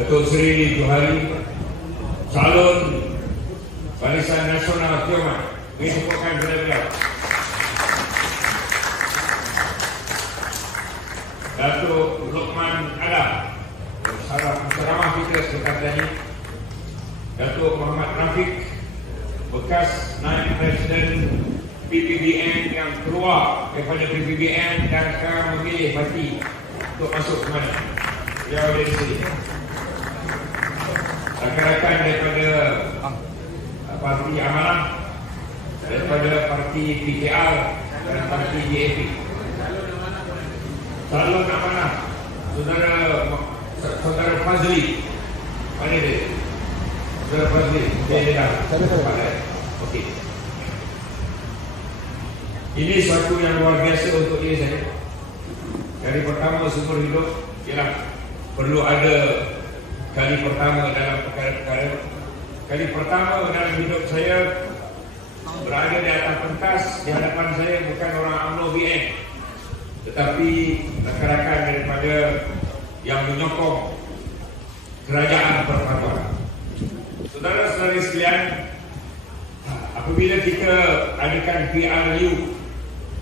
Datuk Seri Johari, calon Barisan Nasional Tioman, mengucapkan beliau. Datuk Luqman Adam, saraf ceramah kita sekarang ini. Datuk Muhammad Rafiq, bekas Naib Presiden PPBN yang keluar daripada PPBN dan sekarang memilih parti untuk masuk ke mana. Beliau ada di sini. Rakan-rakan daripada Parti Amanah, daripada Parti PKR dan Parti JAP. Calon Amanah, Saudara Fazli. Mana dia? Saudara Fazli, dia dah. Okey. Ini satu yang luar biasa untuk diri saya. Dari pertama seumur hidup ialah perlu ada kali pertama dalam perkara-perkara. Kali pertama dalam hidup saya berada di atas pentas, di hadapan saya bukan orang UMNO BN, tetapi rakan-rakan daripada yang menyokong kerajaan perpaduan. Saudara-saudari sekalian, apabila kita adakan PRU,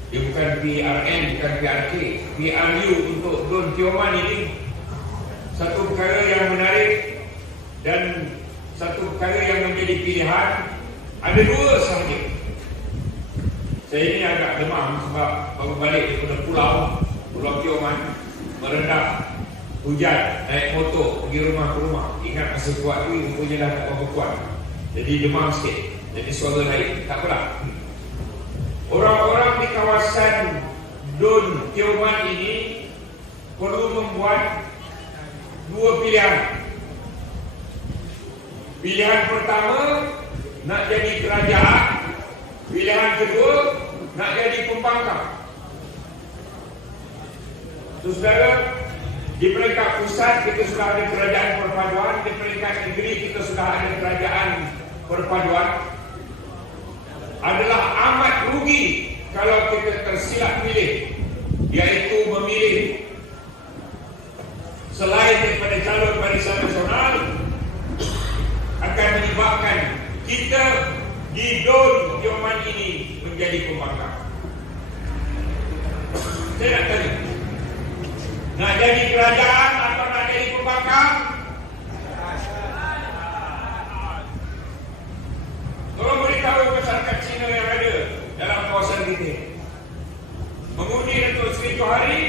dia bukan PRN, bukan PRK, PRU untuk Don Tioman ini satu perkara yang menarik dan satu perkara yang menjadi pilihan. Ada dua sahaja. Saya ini agak demam sebab baru balik daripada Pulau Tioman, merendah, hujan, naik motor pergi rumah ke rumah. Ingat masa kuat tu rupanya dah tak berapa kuat, jadi demam sikit, jadi suara lain. Tak apalah. Orang-orang di kawasan Don Tioman ini perlu membuat dua pilihan. Pilihan pertama, nak jadi kerajaan. Pilihan kedua, nak jadi pembangkang. Saudara, di peringkat pusat kita sudah ada kerajaan perpaduan, di peringkat negeri kita sudah ada kerajaan perpaduan. Adalah amat rugi kalau kita tersilap pilih, iaitu memilih selain daripada calon Barisan Nasional, akan menyebabkan kita di Don Tioman ini menjadi pembangkang. Saya nak tanya, nak jadi kerajaan atau nak jadi pembangkang? Tolong beritahu masyarakat Cina yang ada dalam kawasan kita. Mengundi Datuk Seri Johari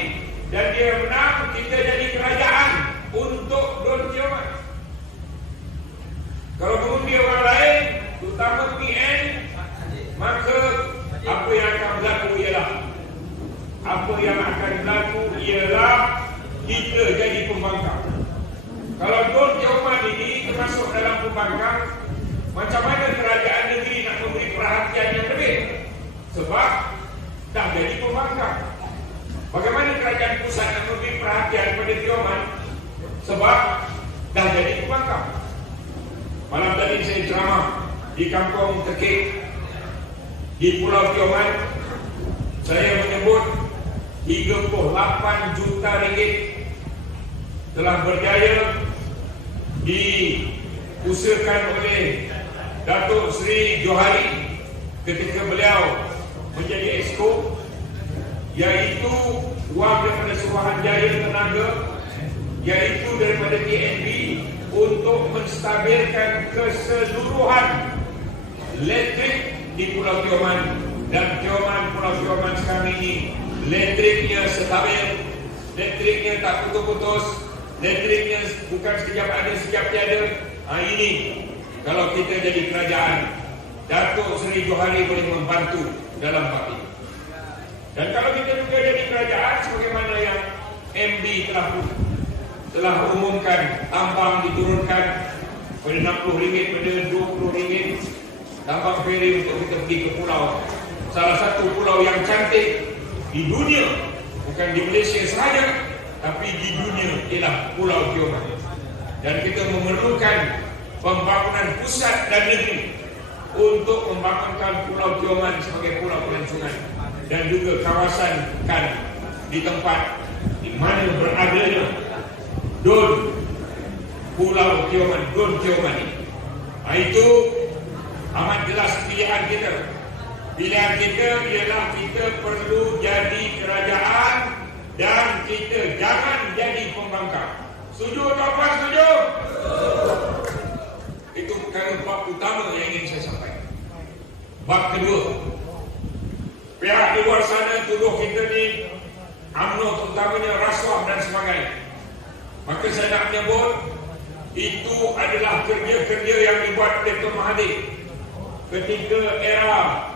dan dia menang, kita jadi kerajaan untuk Don Tioman. Kalau mengundi orang lain, terutama PN, maka apa yang akan berlaku ialah kita jadi pembangkang. Kalau Don Tioman ini termasuk dalam pembangkang, macam mana kerajaan negeri nak memberi perhatian yang lebih? Sebab dah jadi pembangkang. Bagaimana kerajaan pusat nak memberi perhatian kepada Tioman? Sebab dah jadi pembangkang. Malam tadi saya ceramah di Kampung Tekik di Pulau Tioman. Saya menyebut 38 juta ringgit telah berjaya diusahakan oleh Datuk Seri Johari ketika beliau menjadi Exco, iaitu wang daripada Suruhanjaya Tenaga, iaitu daripada TNB, untuk menstabilkan keseluruhan elektrik di Pulau Tioman. Dan Pulau Tioman sekarang ini elektriknya stabil, elektriknya tak putus-putus, elektriknya bukan sekejap ada sekejap tiada. Ini kalau kita jadi kerajaan, Datuk Seri Johari boleh membantu dalam bab ini. Dan kalau kita juga jadi kerajaan, sebagaimana yang MD telah umumkan, tambang diturunkan pada RM60 pada RM20, tambang feri untuk kita pergi ke pulau, salah satu pulau yang cantik di dunia, bukan di Malaysia sahaja, tapi di dunia, ialah Pulau Tioman. Dan kita memerlukan pembangunan pusat dan negeri untuk membangunkan Pulau Tioman sebagai pulau pelancongan dan juga kawasan kan di tempat di mana beradanya Don Pulau Tioman, Don Tiomani. Itu amat jelas pilihan kita. Pilihan kita ialah kita perlu jadi kerajaan dan kita jangan jadi pembangkang. Setuju atau apa setuju? Itu perkara bab utama yang ingin saya sampaikan. Bab kedua, pihak di luar sana tuduh kita ni UMNO terutamanya rasuah dan sebagainya. Maka saya nak menyebut itu adalah kerja-kerja yang dibuat oleh Tuan Mahathir ketika era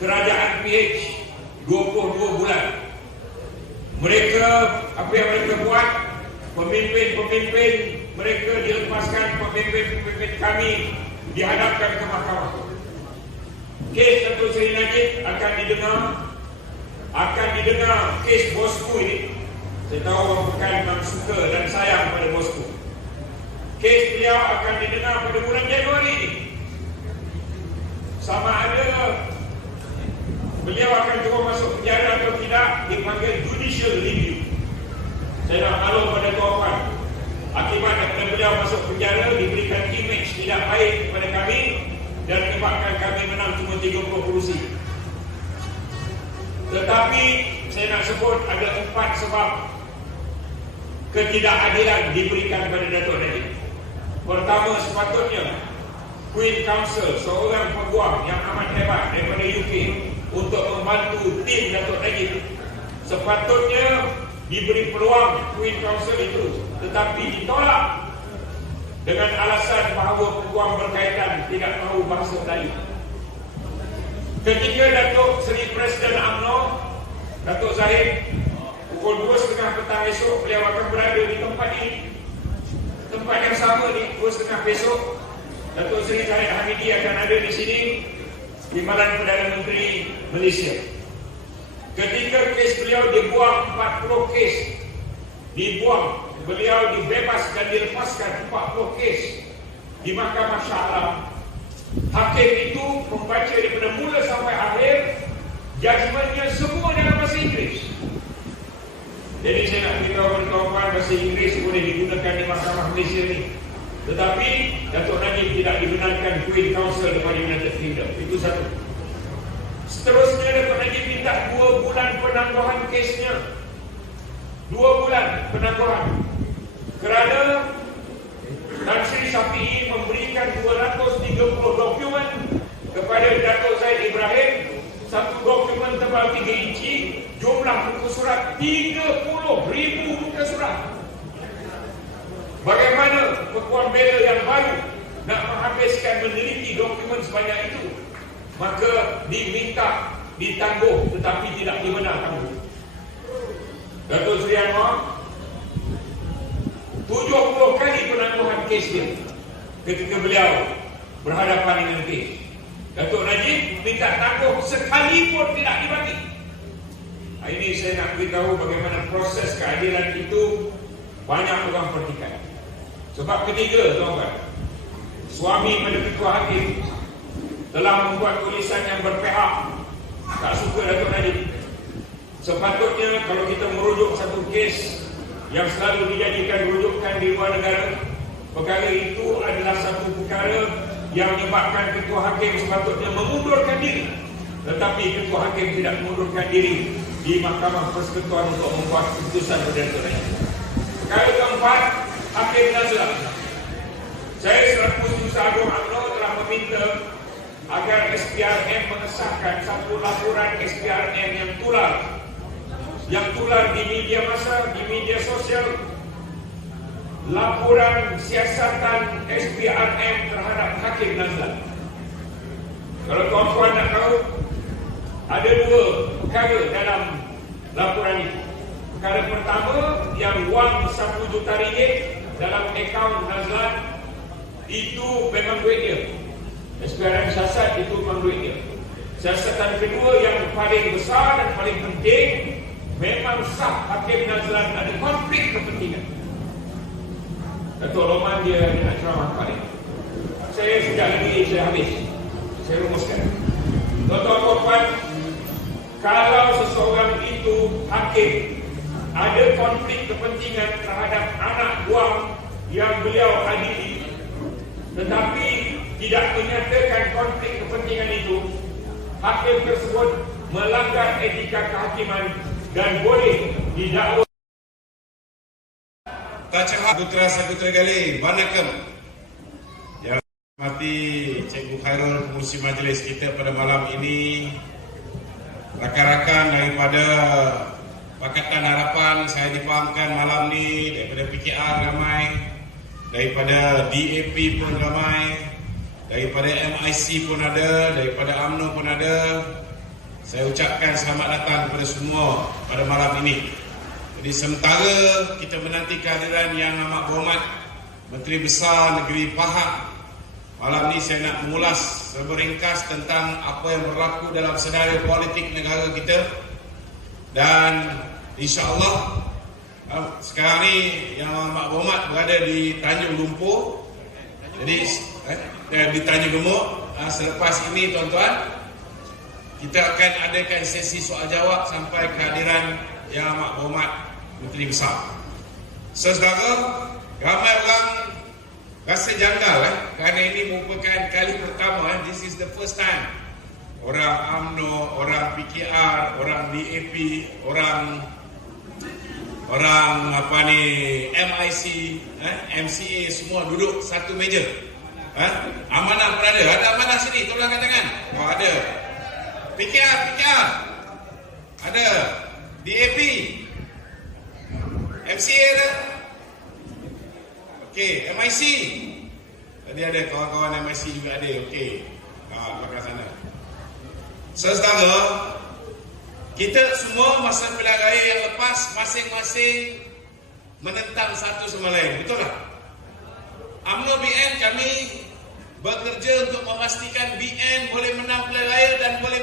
kerajaan PH 22 bulan. Mereka, apa yang mereka buat, pemimpin-pemimpin mereka dilepaskan, pemimpin-pemimpin kami dihadapkan ke mahkamah. Kes Datuk Seri Najib akan didengar kes bosku ini. Saya tahu orang Pekan memang suka dan sayang pada bosku. Kes beliau akan didengar pada bulan Januari ini. Sama ada beliau akan terus masuk penjara atau tidak, dipanggil judicial review. Saya nak maklum pada tuan-tuan, akibat daripada beliau masuk penjara diberikan image tidak baik kepada kami dan menyebabkan kami menang cuma 30 kursi. Tetapi saya nak sebut ada 4 sebab ketidakadilan diberikan kepada Datuk Najib. Pertama, sepatutnya Queen Counsel, seorang peguam yang amat hebat daripada UK untuk membantu tim Datuk Najib, sepatutnya diberi peluang Queen Counsel itu, tetapi ditolak dengan alasan bahawa peguam berkaitan tidak tahu bahasa Melayu. Ketika Datuk Seri Presiden UMNO, Datuk Zahid, pukul 2.30 petang esok, beliau akan berada di tempat ini, tempat yang sama ni, 2.30 besok. Datuk Seri Zahid Hamidi akan ada di sini, Timbalan Perdana Menteri Malaysia. Ketika kes beliau dibuang, 40 kes dibuang, beliau dibebas dan dilepaskan 40 kes di Mahkamah Shah Alam. Hakim itu membaca daripada mula sampai akhir, judgementnya semua dalam bahasa Inggeris. Jadi saya nak beritahu kepada kawan-kawan, bahasa Inggeris boleh digunakan di Mahkamah Malaysia ni. Tetapi Datuk Najib tidak dibenarkan Queen Counsel daripada United Kingdom. Itu satu. Seterusnya Datuk Najib minta 2 bulan penangguhan kesnya. 2 bulan penangguhan. Kerana Tan Sri Shafie memberikan 230 dokumen kepada Datuk Zaid Ibrahim. Satu dokumen tebal 3 inci, jumlah muka surat 30,000 muka surat. Bagaimana Pekuan Bela yang baru nak menghabiskan meneliti dokumen sebanyak itu? Maka diminta ditangguh, tetapi tidak dibenar tangguh. Datuk Seri Anwar 70 kali penangguhan kes dia ketika beliau berhadapan dengan kes. Datuk Najib minta tangguh sekalipun tidak dibagi. Ini saya nak beritahu bagaimana proses keadilan itu banyak orang perhatikan. Sebab ketiga, tuan-tuan, suami pada ketua hakim telah membuat tulisan yang berpihak, tak suka Datuk Najib. Sepatutnya kalau kita merujuk satu kes yang selalu dijadikan rujukan di luar negara, perkara itu adalah satu perkara yang menyebabkan ketua hakim sepatutnya mengundurkan diri. Tetapi ketua hakim tidak mengundurkan diri di Mahkamah Persekutuan untuk membuat keputusan Datuk Najib. Perkara keempat, Hakim Nazla. Saya selaku Utusan Agung UMNO telah meminta agar SPRM mengesahkan satu laporan SPRM yang tular di media massa, di media sosial, laporan siasatan SPRM terhadap Hakim Nazla. Kalau tuan-tuan nak tahu, ada 2 perkara dalam laporan itu. Perkara pertama, yang wang 1 juta ringgit dalam akaun Nazla itu memang duit dia. SPRM siasat itu memang duit dia. Siasatan kedua yang paling besar dan paling penting, memang sah Hakim Nazlan ada konflik kepentingan. Datuk Roman dia nak ceramah balik. Saya sekejap lagi saya habis. Saya rumuskan. Tuan-tuan, kalau seseorang itu hakim ada konflik kepentingan terhadap anak buah yang beliau hadiri, tetapi tidak menyatakan konflik kepentingan itu, hakim tersebut melanggar etika kehakiman dan boleh didakwa. Tacaha Putra Sakutra Gali Banakam. Yang mati Cikgu Khairul, pengurusi majlis kita pada malam ini, rakan-rakan daripada Pakatan Harapan, saya difahamkan malam ni daripada PKR ramai, daripada DAP pun ramai, daripada MIC pun ada, daripada UMNO pun ada. Saya ucapkan selamat datang kepada semua pada malam ini. Jadi sementara kita menanti kehadiran Yang Amat Berhormat Menteri Besar Negeri Pahang, malam ini saya nak mengulas secara ringkas tentang apa yang berlaku dalam senario politik negara kita. Dan insya-Allah sekarang ni Yang Amat Berhormat berada di Tanjung Lumpur. Jadi di Tanjung Gemuk. Selepas ini tuan-tuan, kita akan adakan sesi soal jawab sampai kehadiran Yang Amat Berhormat Menteri Besar. Saudara, ramai orang rasa janggal kerana ini merupakan kali pertama. This is the first time orang UMNO, orang PKR, orang DAP, orang MIC, MCA semua duduk satu meja. Amanah pun ada. Ada amanah sini, tolong angkat tangan. Oh, ada. PKR ada. DAP, MCA ada. Okey, MIC. Tadi ada kawan-kawan MIC juga ada. Okey. Belakang sana. Saudara, kita semua masa pilihan raya yang lepas masing-masing menentang satu sama lain. Betul tak? UMNO BN kami bekerja untuk memastikan BN boleh menang pilihan raya dan boleh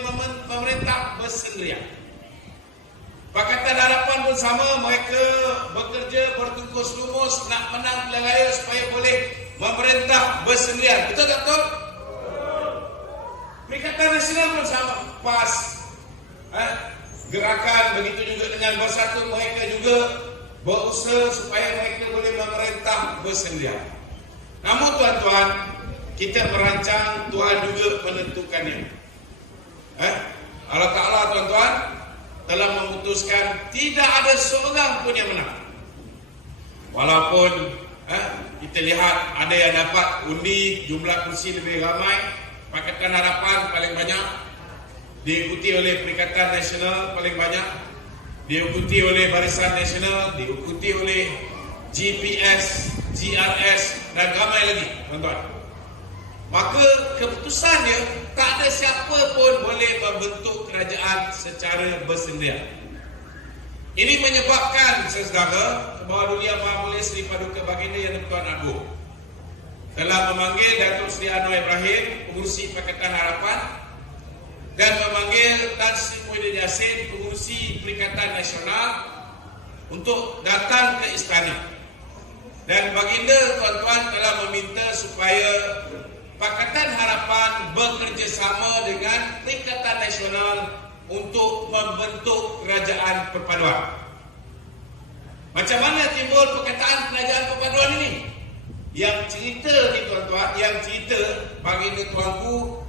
memerintah bersendirian. Pakatan Harapan pun sama, mereka bekerja bertungkus lumus nak menang pilihan raya supaya boleh memerintah bersendirian. Betul tak betul? Perikatan Nasional pun sama, PAS, gerakan, begitu juga dengan Bersatu, mereka juga berusaha supaya mereka boleh memerintah bersendirian. Namun tuan-tuan, kita merancang, Tuhan juga menentukannya. Allah Ta'ala tuan-tuan telah memutuskan tidak ada seorang pun yang menang. Walaupun kita lihat ada yang dapat undi jumlah kursi lebih ramai, Pakatan Harapan paling banyak, diikuti oleh Perikatan Nasional paling banyak, diikuti oleh Barisan Nasional, diikuti oleh GPS, GRS dan ramai lagi tuan-tuan. Maka keputusannya tak ada siapa pun boleh membentuk kerajaan secara bersendirian. Ini menyebabkan saudara Kebawah Dunia Yang Maha Mulia Seri Paduka Baginda Yang di-Pertuan Agong telah memanggil Datuk Seri Anwar Ibrahim, pengurusi Pakatan Harapan, dan memanggil Tan Sri Muhyiddin Yassin, pengurusi Perikatan Nasional, untuk datang ke istana. Dan baginda tuan-tuan telah meminta supaya Pakatan Harapan bekerjasama dengan Perikatan Nasional untuk membentuk kerajaan perpaduan. Macam mana timbul perkataan kerajaan perpaduan ini? Yang cerita ni tuan-tuan, yang cerita baginda tuanku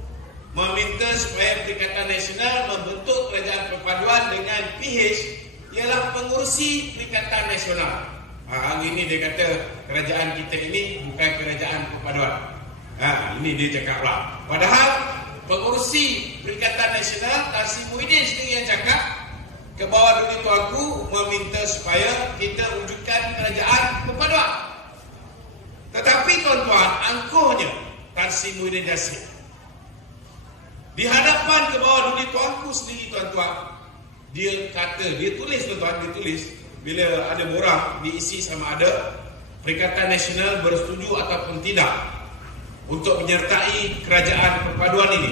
meminta supaya Perikatan Nasional membentuk kerajaan perpaduan dengan PH ialah pengurusi Perikatan Nasional. Hari ini dia kata kerajaan kita ini bukan kerajaan perpaduan. Ini dia cakap pula. Padahal pengurusi Perikatan Nasional Tan Sri Muhyiddin sendiri yang cakap ke bawah dunia tuanku meminta supaya kita wujudkan kerajaan perpaduan. Tetapi tuan-tuan, angkuhnya Tan Sri Muhyiddin Yassin di hadapan ke bawah dunia tuanku sendiri tuan-tuan, dia kata, dia tulis tuan-tuan, dia tulis bila ada borang diisi sama ada Perikatan Nasional bersetuju ataupun tidak untuk menyertai kerajaan perpaduan ini.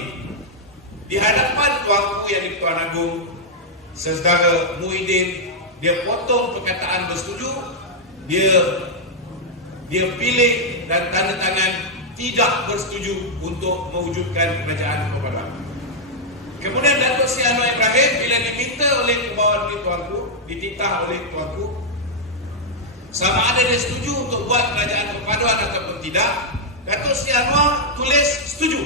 Di hadapan tuanku yang di-Pertuan Agong, saudara Muhyiddin, dia potong perkataan bersetuju, dia pilih dan tanda tangan tidak bersetuju untuk mewujudkan kerajaan perpaduan. Kemudian Datuk Seri Anwar Ibrahim bila diminta oleh kebawah dunia tuanku, dititah oleh tuanku, sama ada dia setuju untuk buat kerajaan perpaduan ataupun tidak. Datuk Seri Anwar tulis setuju.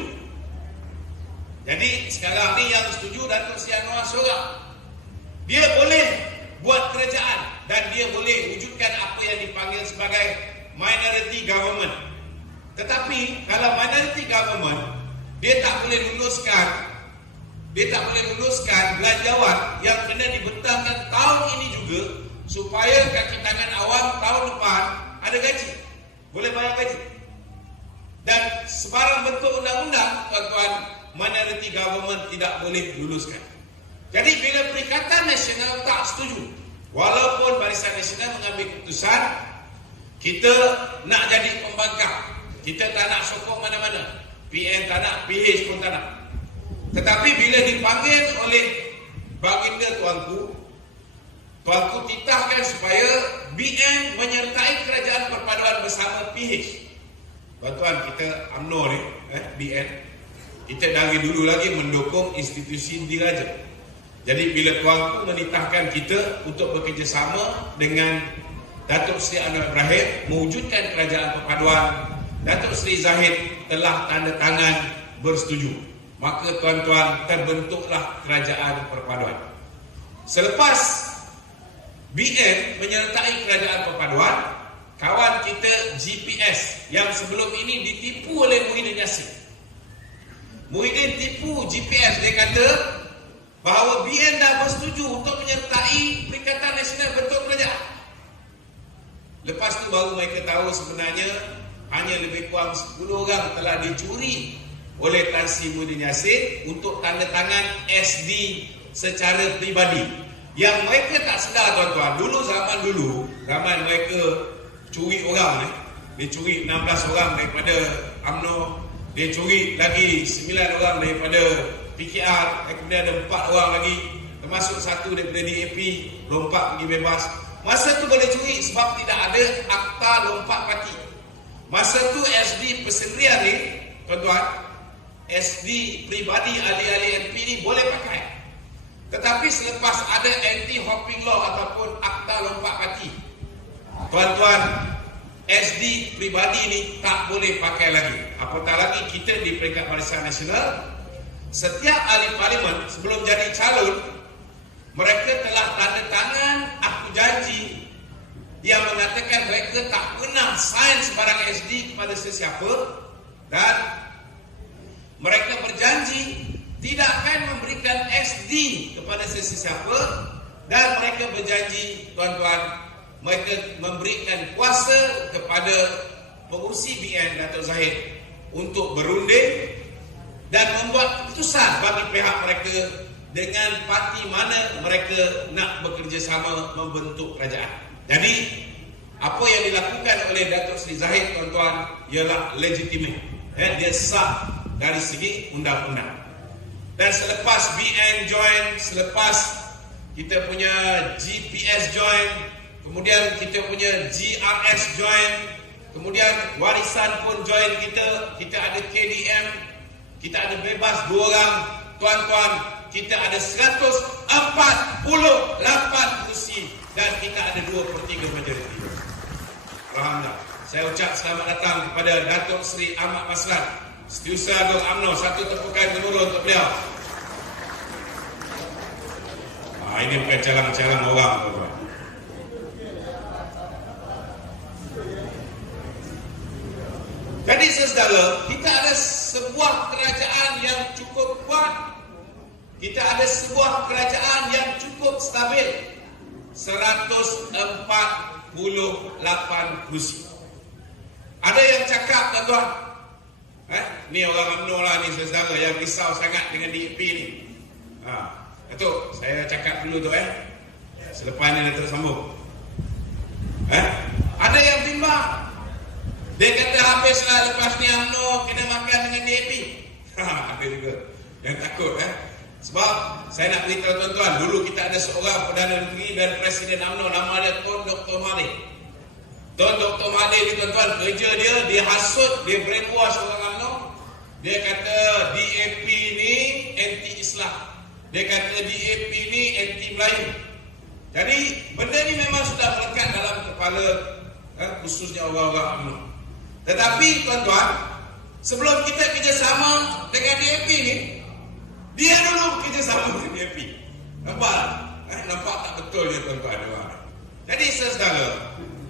Jadi sekarang ni yang setuju Datuk Seri Anwar seorang. Dia boleh buat kerajaan dan dia boleh wujudkan apa yang dipanggil sebagai minority government. Tetapi kalau minority government, dia tak boleh luluskan belanjawan yang kena dibentangkan tahun ini juga supaya kaki tangan awam tahun depan ada gaji, boleh bayar gaji. Dan sebarang bentuk undang-undang, tuan-tuan, minority government tidak boleh luluskan. Jadi bila Perikatan Nasional tak setuju, walaupun Barisan Nasional mengambil keputusan, kita nak jadi pembangkang, kita tak nak sokong mana-mana, PN tak nak, PH pun tak nak. Tetapi bila dipanggil oleh baginda tuanku titahkan supaya BN menyertai kerajaan perpaduan bersama PH. Tuan-tuan, kita UMNO ni, BN, kita dari dulu lagi mendukung institusi diraja. Jadi bila tuanku menitahkan kita untuk bekerjasama dengan Datuk Seri Anwar Ibrahim mewujudkan kerajaan perpaduan, Datuk Seri Zahid telah tanda tangan bersetuju. Maka tuan-tuan, terbentuklah kerajaan perpaduan. Selepas BN menyertai kerajaan perpaduan, kawan kita GPS yang sebelum ini ditipu oleh Muhyiddin Yassin. Muhyiddin tipu GPS, dia kata bahawa BN dah bersetuju untuk menyertai Perikatan Nasional bentuk kerajaan. Lepas tu baru mereka tahu sebenarnya hanya lebih kurang 10 orang telah dicuri oleh Tan Sri Muhyiddin Yassin untuk tanda tangan SD secara peribadi. Yang mereka tak sedar, tuan-tuan, zaman dulu mereka curi orang, dia curi 16 orang daripada UMNO, dia curi lagi 9 orang daripada PKR, kemudian ada 4 orang lagi, termasuk satu daripada DAP, lompat pergi bebas. Masa tu boleh curi sebab tidak ada akta lompat parti. Masa tu SD persendirian ni, tuan-tuan, SD peribadi ahli-ahli MP ni boleh pakai. Tetapi selepas ada anti-hopping law ataupun akta lompat parti, tuan-tuan, SD peribadi ni tak boleh pakai lagi. Apatah lagi kita di peringkat Barisan Nasional, setiap ahli parlimen sebelum jadi calon, mereka telah tanda tangan akta janji yang mengatakan mereka tak pernah sign sebarang SD kepada sesiapa, dan mereka berjanji tidak akan memberikan SD kepada sesiapa, dan mereka berjanji, tuan-tuan, mereka memberikan kuasa kepada pengurusi BN Datuk Zahid untuk berunding dan membuat keputusan bagi pihak mereka dengan parti mana mereka nak bekerjasama membentuk kerajaan. Jadi apa yang dilakukan oleh Datuk Seri Zahid, tuan-tuan, ialah legitimate, dia sah dari segi undang-undang. Dan selepas BN join, selepas kita punya GPS join, kemudian kita punya GRS join, kemudian warisan pun join kita ada KDM, kita ada bebas 2 orang, tuan-tuan, kita ada 148 kursi dan kita ada 2/3 majoriti. Alhamdulillah. Saya ucap selamat datang kepada Datuk Seri Ahmad Maslan, Setiausaha Agung UMNO. Satu tepukan gemuruh untuk beliau. Ini bukan calang-calang orang, tuan-tuan. Jadi saudara, kita ada sebuah kerajaan yang cukup kuat. Kita ada sebuah kerajaan yang cukup stabil. 148 kursi. Ada yang cakap, tuan-tuan, ni orang UMNO lah ni saudara yang risau sangat dengan DAP ni. Datuk, saya cakap dulu tu selepas ni Datuk sambung. Ada yang bimbang. Dia kata habislah lepas ni UMNO kena makan dengan DAP. Ada juga yang takut. Sebab saya nak beritahu tuan-tuan, dulu kita ada seorang Perdana Menteri dan Presiden UMNO, nama dia Tun Dr. Mahathir. Tun Dr. Mahathir ni, tuan-tuan, kerja dia hasut, dia brainwash orang UMNO. Dia kata DAP ni anti-Islam. Dia kata DAP ni anti-Melayu. Jadi benda ni memang sudah melekat dalam kepala khususnya orang-orang UMNO. Tetapi tuan-tuan, sebelum kita kerjasama dengan DAP ni, dia dulu kerjasama dengan DAP. Nampak? Nampak tak betul ya tuan-tuan? Jadi saudara,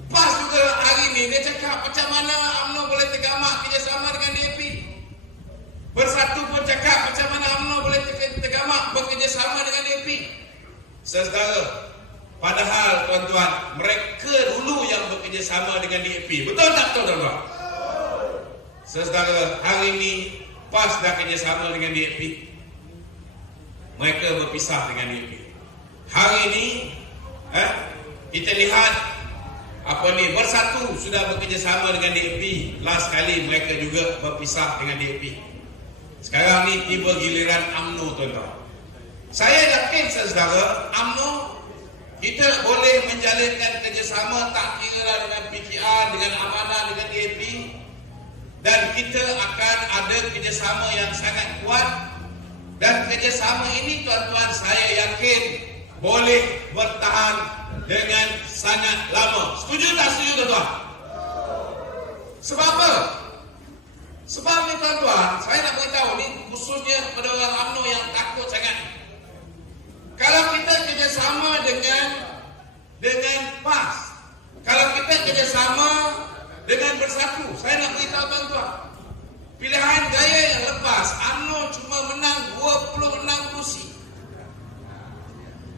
PAS juga hari ni dia cakap macam mana UMNO boleh tergamak kerjasama dengan DAP. Bersatu pun cakap macam mana UMNO boleh tergamak bekerjasama dengan DAP. Saudara, padahal tuan-tuan, mereka dulu yang bekerjasama dengan DAP. Betul tak betul tuan-tuan? Saudara, hari ini PAS dah kerjasama dengan DAP. Mereka berpisah dengan DAP. Hari ini kita lihat Bersatu sudah bekerjasama dengan DAP. Last kali mereka juga berpisah dengan DAP. Sekarang ni tiba giliran UMNO tuan-tuan. Saya yakin saudara, UMNO kita boleh menjalinkan kerjasama tak kira dengan PKR, dengan Amanah, dengan DAP, dan kita akan ada kerjasama yang sangat kuat. Dan kerjasama ini tuan-tuan, saya yakin boleh bertahan dengan sangat lama. Setuju tak setuju tuan-tuan? Sebab apa? Sebab ni tuan-tuan, saya nak beritahu ni khususnya kepada orang UMNO yang takut sangat. Kalau kita kerjasama dengan PAS, kalau kita kerjasama dengan Bersatu, saya nak beritahu tuan-tuan, pilihan gaya yang lepas, UMNO cuma menang 26 kursi.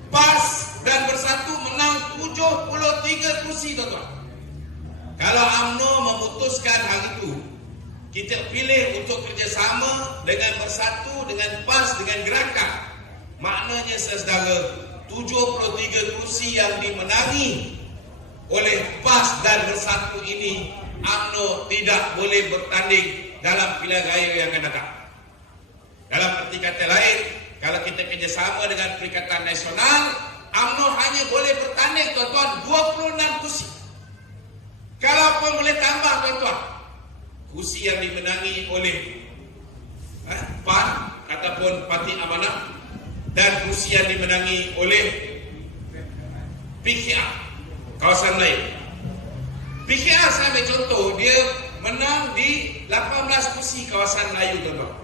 PAS dan Bersatu menang 73 kursi tuan-tuan. Kalau UMNO memutuskan hari itu, kita pilih untuk kerjasama dengan Bersatu, dengan PAS, dengan Gerakan, maknanya saudara, 73 kursi yang dimenangi oleh PAS dan Bersatu ini, UMNO tidak boleh bertanding dalam pilihan raya yang akan datang. Dalam erti kata lain, kalau kita kerjasama dengan Perikatan Nasional, UMNO hanya boleh bertanding tuan-tuan 26 kursi. Kalau pun boleh tambah tuan-tuan, kursi yang dimenangi oleh PAN ataupun Parti Amanah, dan kursi yang dimenangi oleh PKR kawasan lain. PKR saya ambil contoh, dia menang di 18 kursi kawasan Melayu tuan-tuan.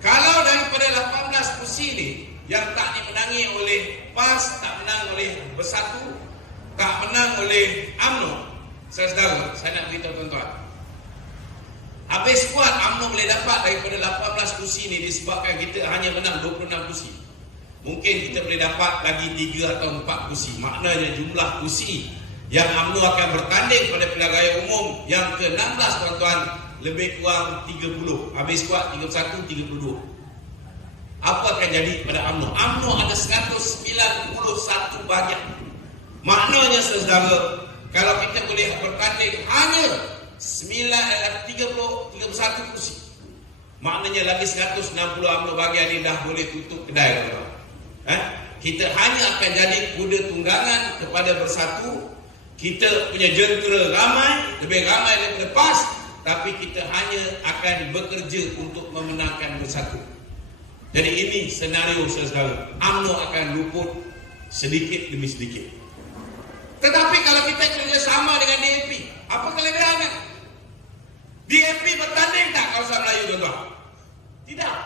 Kalau daripada 18 kursi ni yang tak dimenangi oleh PAS, tak menang oleh Bersatu, tak menang oleh UMNO, saudara, saya nak beritahu tuan-tuan, habis kuat UMNO boleh dapat daripada 18 kursi ni disebabkan kita hanya menang 26 kursi. Mungkin kita boleh dapat lagi 3 atau 4 kursi. Maknanya jumlah kursi yang UMNO akan bertanding pada pilihan raya umum yang ke-16 tuan-tuan, lebih kurang 30. Habis kuat 31, 32. Apa akan jadi pada UMNO? UMNO ada 191 bahagian. Maknanya saudara, kalau kita boleh bertanding hanya 31 kursi, maknanya lagi 160 UMNO bahagian ini dah boleh tutup kedai. Kita hanya akan jadi kuda tunggangan kepada Bersatu. Kita punya jentera ramai, lebih ramai daripada PAS, tapi kita hanya akan bekerja untuk memenangkan Bersatu. Jadi ini senario saudara, UMNO akan luput sedikit demi sedikit. Tetapi kalau kita kerjasama dengan DAP, apa kelebihannya? DAP bertanding tak kawasan Melayu tuan-tuan? Tidak.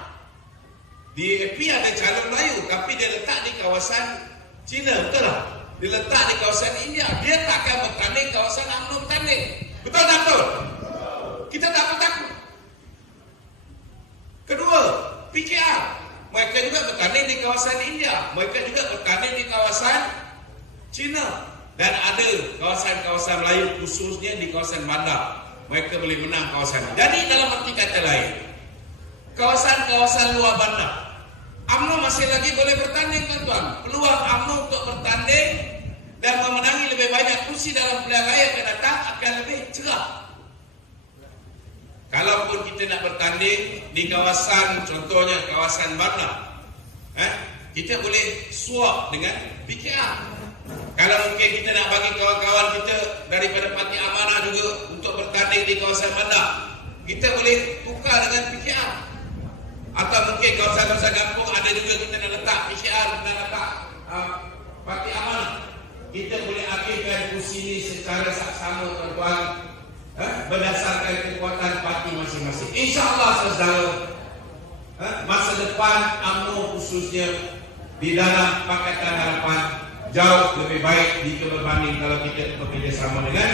DAP ada calon Melayu, tapi dia letak di kawasan China, betul tak? Dia letak di kawasan India. Dia tak akan bertanding kawasan UMNO bertanding. Betul tak betul? Kita tak bertakut. Kedua, PKR, mereka juga bertanding di kawasan India, mereka juga bertanding di kawasan China, dan ada kawasan-kawasan Melayu khususnya di kawasan bandar, mereka boleh menang kawasan. Jadi dalam arti kata lain, kawasan-kawasan luar bandar, UMNO masih lagi boleh bertanding tuan-tuan. Peluang UMNO untuk bertanding dan memenangi lebih banyak kursi dalam pilihan raya akan datang akan lebih cerah. Kalaupun kita nak bertanding di kawasan, contohnya kawasan bandar, kita boleh swap dengan PKR. Kalau mungkin kita nak bagi kawan-kawan kita daripada Parti Amanah juga untuk bertanding di kawasan bandar, kita boleh tukar dengan PKR. Atau mungkin kawasan-kawasan kampung ada juga kita nak letak PKR, kita nak letak Parti Amanah. kita boleh ambilkan kursi ini secara saksama tuan-tuan, berdasarkan kekuatan parti masing-masing. InsyaAllah saudara, masa depan UMNO khususnya di dalam Pakatan Harapan jauh lebih baik jika berbanding kalau kita bekerjasama dengan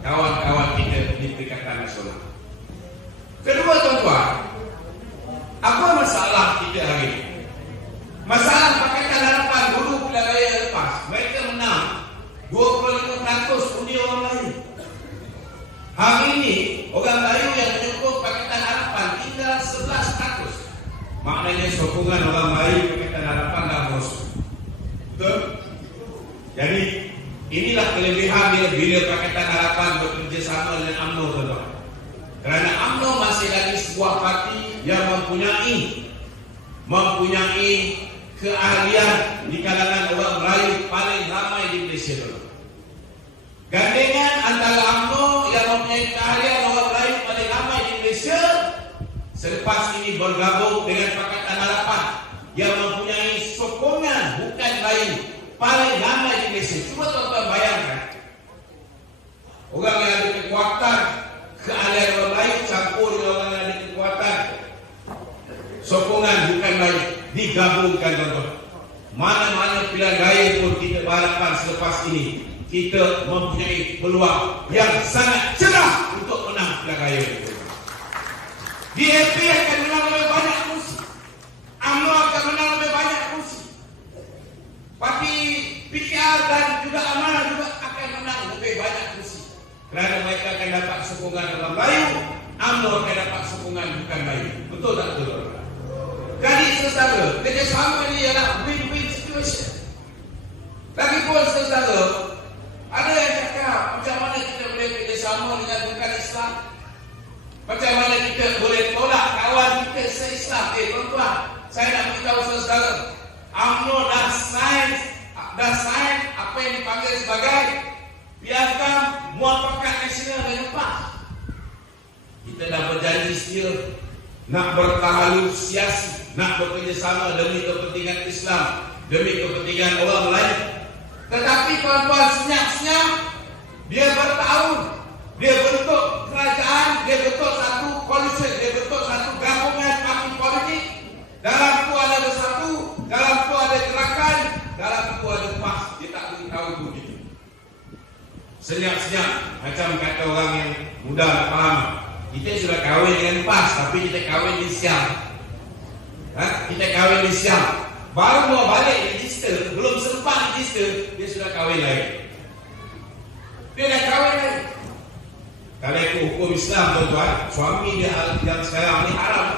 kawan-kawan kita di Perikatan Nasional. Kedua tuan-tuan, apa masalah kita hari ini? Masalah Pakatan Harapan dulu pilihan raya lepas, mereka menang 25% undi orang Melayu. Hari ini orang Melayu yang menyokong Pakatan Harapan tinggal 11%. Maknanya sokongan orang Melayu Pakatan Harapan dah merosot. Betul? Jadi inilah kelebihan bila Pakatan Harapan bekerjasama dengan UMNO, tuan-tuan. Kerana UMNO masih lagi sebuah parti yang mempunyai keahlian di kalangan orang Melayu paling ramai di Malaysia, tuan-tuan. Gandengan antara UMNO yang mempunyai keahlian orang Melayu paling ramai di Malaysia selepas ini bergabung dengan Pakatan Harapan yang mempunyai sokongan bukan lain paling ramai di Malaysia. Cuba tuan-tuan bayangkan, orang yang ada kekuatan keahlian orang Melayu campur dengan orang yang ada kekuatan sokongan bukan lain digabungkan, tuan-tuan. Mana-mana pilihan raya pun kita berharapkan selepas ini kita mempunyai peluang yang sangat cerah untuk menang pilihan raya itu. DAP akan menang lebih banyak kursi, UMNO akan menang lebih banyak kursi, parti PKR dan juga Amanah juga akan menang lebih banyak kursi. Kerana mereka akan dapat sokongan orang Melayu, UMNO akan dapat sokongan bukan Melayu. Betul tak betul? Jadi saudara, kerjasama ini adalah win-win situation. Lagipun saudara, ada yang cakap macam mana kita boleh kerjasama dengan bukan Islam, macam mana kita boleh tolak kawan kita se-Islam. Tuan-tuan, saya nak beritahu saudara, UMNO dah sign apa yang dipanggil sebagai Piagam Muafakat Nasional dan lepas. Kita dah berjanji setia nak berkoalisi, nak bekerjasama demi kepentingan Islam, demi kepentingan orang lain. Tetapi tuan-tuan, senyap-senyap dia bertahun, dia bentuk kerajaan, dia bentuk satu koalisi, dia bentuk satu gabungan parti politik. Dalam tu ada bersatu, dalam tu ada gerakan, dalam tu ada PAS. Dia tak beritahu tu begitu. Senyap-senyap, macam kata orang yang muda tak faham. Kita sudah kahwin dengan PAS, tapi kita kahwin di Siam. Kita kahwin di Siam. Baru mau balik register, belum sempat register, dia sudah kahwin lain. Dia dah kahwin lain. Kalau itu hukum Islam, tuan-tuan, suami dia yang sekarang ni haram.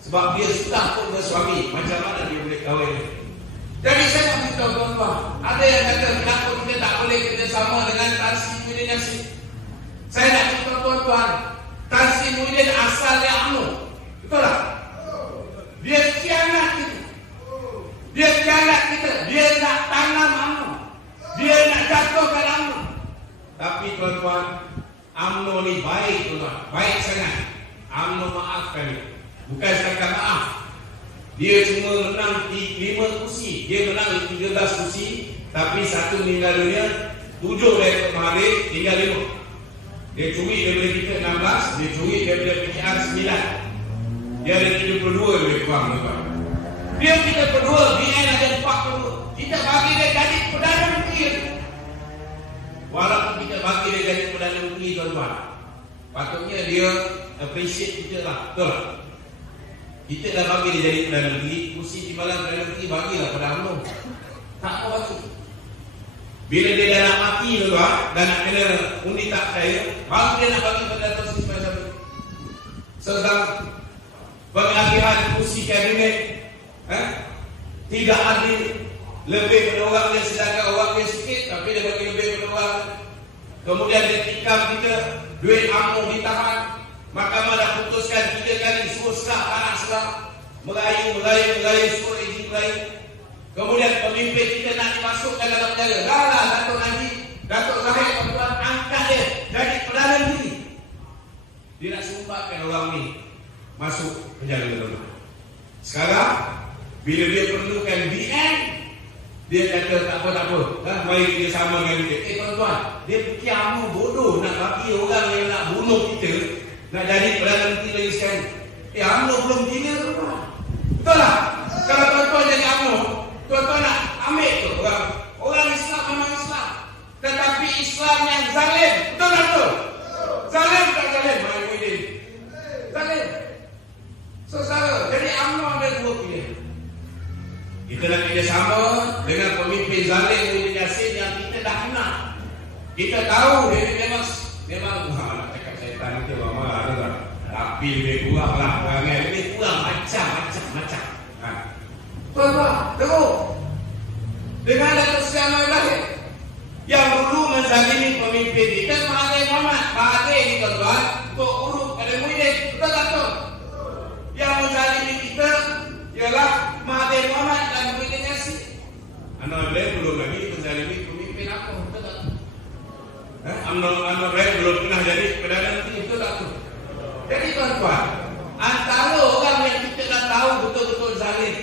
Sebab dia sudah pun bersuami, macam mana dia boleh kahwin? Jadi saya nak beritahu tuan-tuan, ada yang kata kenapa kita tak boleh kerjasama dengan Tan Sri Muhyiddin Yassin. Saya nak beritahu tuan-tuan, Tan Sri Muhyiddin asalnya UMNO, betul tak? Dia khianat kita. Dia khianat kita. Dia nak tanam UMNO. Dia nak jatuhkan UMNO. Tapi tuan-tuan, UMNO ni baik, tuan-tuan, baik sangat. UMNO maafkan dia. Bukan setakat maaf. Dia cuma menang 5 kursi. Dia menang 13 kursi, tapi 1 meninggal dunia, 7 dari Mahathir, tinggal 5. Dia curi daripada kita 16, dia curi daripada PKR 9. Dia ada 32 lebih kurang, tuan-tuan. Dia kita berdua, BN ada 42. Kita bagi dia jadi Perdana Menteri. Walaupun kita bagi dia jadi Perdana Menteri, tuan-tuan, patutnya dia appreciate kita lah, betul tak? Kita dah bagi dia jadi Perdana Menteri, kursi timbalan Perdana Menteri bagilah pada UMNO. Tak apa bagi. Bila dia dah nak mati, tuan-tuan, dan nak kena undi tak percaya, baru dia nak bagi pada Dato' Sri Ismail Sabri. Sedang pengagihan kursi kabinet tidak adil, lebih pada orang dia, sedangkan orang dia sikit, tapi dia bagi lebih pada orang. Kemudian dia tikam kita, duit UMNO ditahan. Mahkamah dah putuskan 3 kali suruh serah, anak serah, merayu, suruh izin merayu. Kemudian pemimpin kita nak dimasukkan dalam penjara. Dah lah Dato' Najib, Dato' Zahid, tuan-tuan, angkat dia jadi Perdana Menteri. Dia nak sumpahkan orang ni masuk penjara. Sekarang bila dia perlukan BN, Dia kata tak apa, mari kita sama dengan kita. Tuan-tuan, dia fikir kamu bodoh nak bagi orang yang nak bunuh kita, nak jadi Perdana Menteri lagi sekali. UMNO belum gila tuan. Betul tak? Kalau tuan-tuan jadi UMNO, tuan-tuan nak ambil tu orang Islam memang Islam, tetapi Islam yang zalim. Betul tak betul? Zalim tak zalim? Mari Muhyiddin. Zalim. Saudara, jadi UMNO ada dua pilihan. Kita nak kerjasama dengan pemimpin zalim Muhyiddin Yassin yang kita dah kenal. Kita tahu dia memang nak cakap syaitan itu malah ada tak? Tapi lebih kurang lah perangai, lebih kurang macam. Tuan-tuan, teruk. Dengan Datuk Seri Anwar Ibrahim yang dulu menzalimi pemimpin kita, Mahathir Mohamad. Mahathir ni tuan-tuan untuk urut pada Muhyiddin. Betul tak betul? Yang menzalimi kita ialah Mahathir Mohamad dan Muhyiddin Yassin. Anwar Ibrahim belum lagi menzalimi pemimpin apa? Betul tak? Anwar Ibrahim belum pernah jadi Perdana Menteri. Betul tak betul? Jadi tuan-tuan, antara orang yang kita dah tahu betul-betul zalim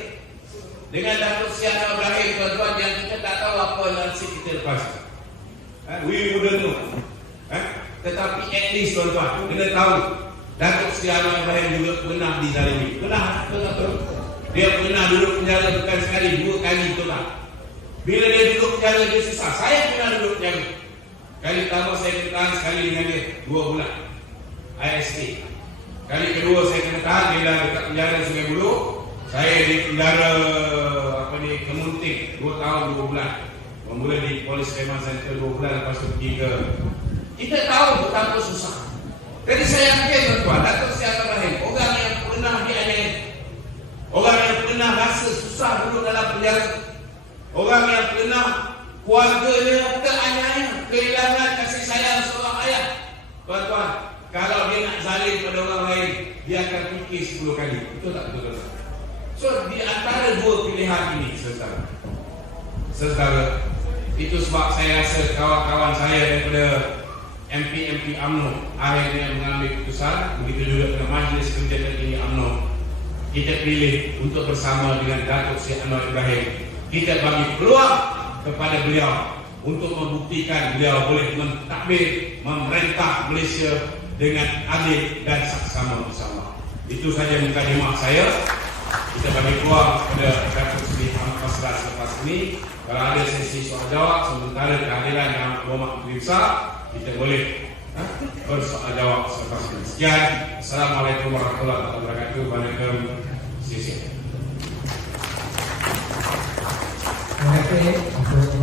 dengan Datuk Seri Anwar Ibrahim, tuan-tuan, yang kita tak tahu apa nasib kita lepas. We wouldn't know. Tetapi at least tuan-tuan, kena tahu Datuk Seri Anwar Ibrahim juga pernah dizalimi. Pernah, betul-betul. Dia pernah duduk penjara bukan sekali, 2 kali, betul tak? Bila dia duduk penjara, dia susah. Saya pernah duduk penjara. Kali pertama saya kena tahan sekali dengan dia 2 bulan ISA. Kali kedua saya kena tahan, dia dah dekat penjara Sungai Buloh. Saya di penjara Kemunting 2 tahun 2 bulan. Bermula di Polis Remand Center 2 bulan, lepas tu pergi ke. Kita tahu betapa susah. Jadi saya yakin tuan-tuan, Datuk Seri Anwar Ibrahim, orang yang pernah dianiaya, orang yang pernah rasa susah duduk dalam penjara, orang yang pernah keluarganya teraniaya, kehilangan kasih sayang seorang ayah. Tuan-tuan, kalau dia nak zalim pada orang lain, dia akan fikir 10 kali. Betul tak betul? So, di antara 2 pilihan ini, saudara, itu sebab saya rasa kawan-kawan saya daripada MP UMNO akhirnya mengambil keputusan, begitu juga dengan Majlis Kerja Tertinggi UMNO. Kita pilih untuk bersama dengan Datuk Seri Anwar Ibrahim. Kita bagi peluang kepada beliau untuk membuktikan beliau boleh mentadbir, memerintah Malaysia dengan adil dan saksama bersama. Itu saja mukadimah saya. Kita bagi peluang kepada Datuk Seri Anwar selepas ini. Kalau ada sesi soal jawab sementara kehadiran yang berhormat besar, kita boleh bersoal jawab selepas ini. Sekian. Assalamualaikum warahmatullahi wabarakatuh. Waalaikumsalam. Terima kasih untuk